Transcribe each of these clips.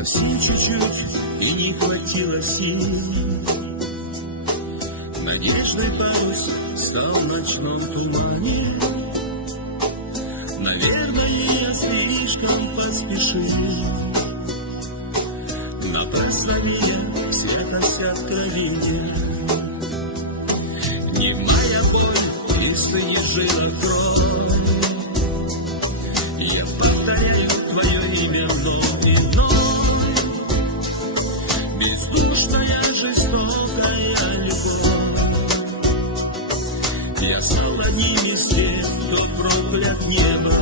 Совсем чуть-чуть и не хватило сил. Надеждой парус стал в ночном тумане. Наверное, я слишком поспешил. Напрасно меня все откровения. Немая боль, если не жила кровь. Я повторяю твое имя вновь и вновь. Бездушная, жестокая любовь. Я стал одним из тех, кто проклят небо.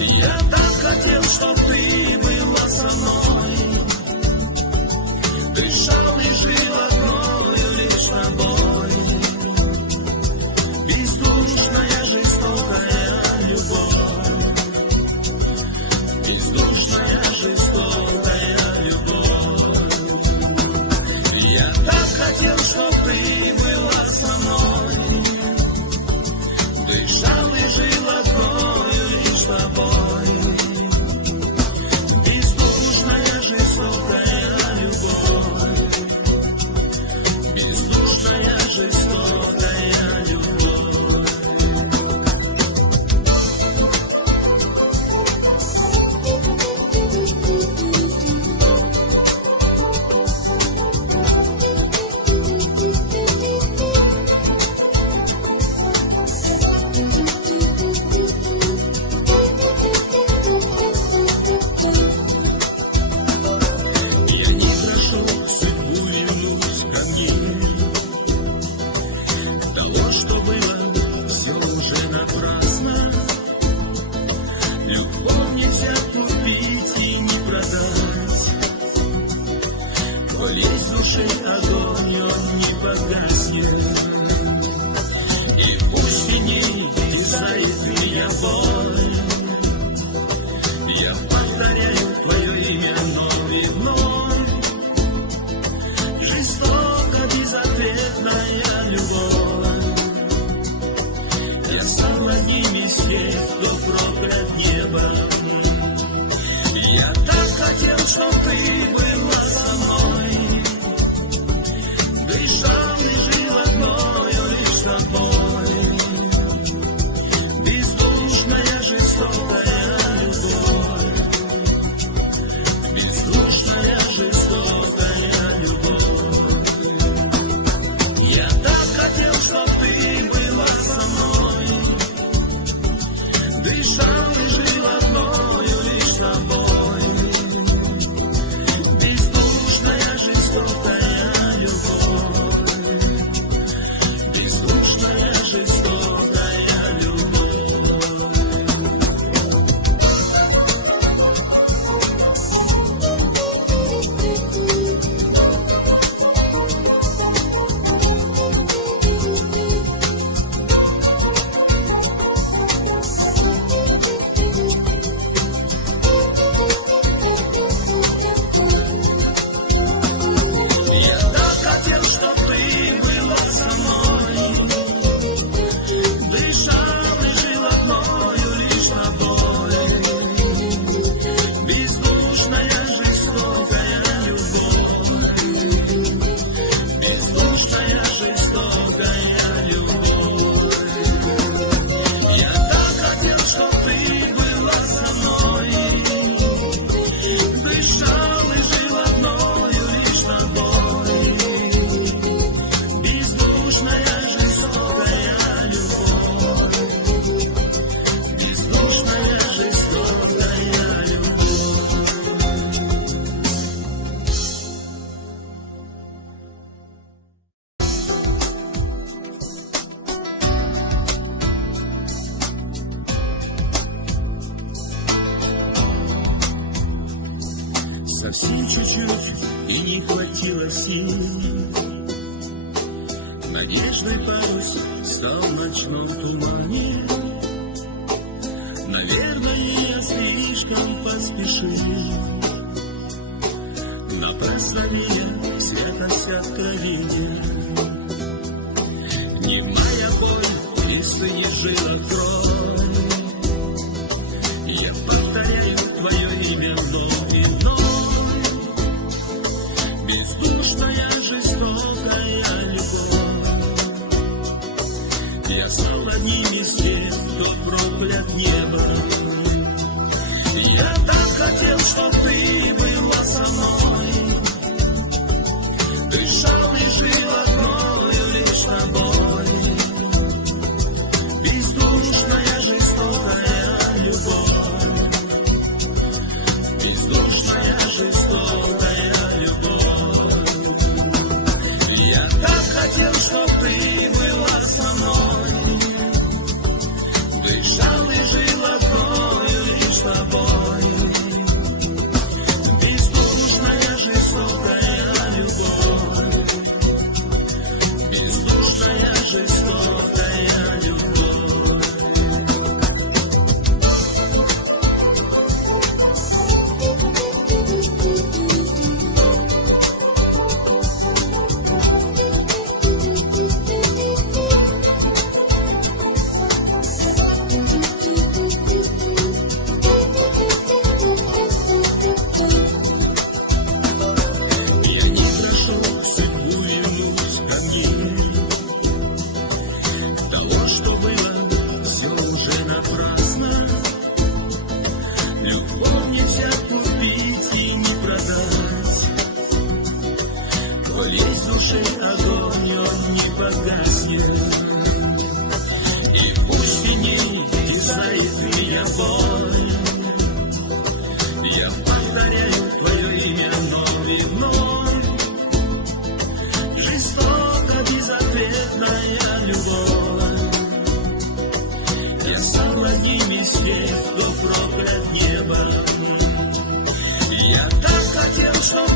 Я так хотел, чтоб ты была со мной. Дышал и жил одною лишь тобой. Бездушная, жестокая любовь. Бездушная, жестокая любовь. Я так хотел, чтоб ты была со мной. Дышал и жил одною лишь тобой. Бездушная, жестокая любовь. Бездушная, жестокая любовь. Я не прошу судьбу вернуть ко мне. Того, что было, все уже напрасно. Любовь нельзя купить и не продать. Болезнь души, огонь, он не погаснет. И пусть синей терзает меня боль. Я повторяю твое имя вновь и вновь. Жестоко, безответная любовь. Я стал одним из тех, кто проклят небо. Я так хотел, чтоб ты была со мной. Дышал и жил одною лишь тобой. Бездушная, жестокая любовь. Бездушная, жестокая любовь. Я так хотел, чтоб ты была со мной. Дышал и жил одною лишь тобой. Бездушная, жестокая любовь. Бездушная, жестокая любовь. Я так хотел, чтоб ты была со мной. Дышал и жил одною лишь тобой. Бездушная, жестокая любовь. Бездушная, жестокая любовь. Я так хотел, чтоб ты была со мной. Дышал и жил одною лишь тобой. Бездушная, жестокая любовь. Бездушная, жестокая любовь. Совсем чуть-чуть и не хватило сил. Надеждой парус стал в ночном тумане. Наверное, я слишком поспешил. Напрасно меня все откровения. Немая боль, если не жила кровь. Я повторяю твое имя вновь и вновь. одним из тех, кто проклят небом. Я так хотел, чтоб ты была со мной, дышал и жил одною лишь тобой. Бездушная, жестокая любовь, бездушная, жестокая любовь. Я так хотел, чтоб ты была со мной, дышал и жил одною лишь тобой. Бездушная, жестокая любовь, бездушная, жестокая любовь. Я не прошу судьбу вернуть ко мне того, что было, все уже напрасно. Любовь нельзя купить и не продать, но есть в душе огонь, он не погаснет. И пусть тени терзает меня боль, я повторяю твое имя вновь и вновь. Жестоко безответная любовь. Я сам одним из тех, кто проклят небом. Я так хотел, чтоб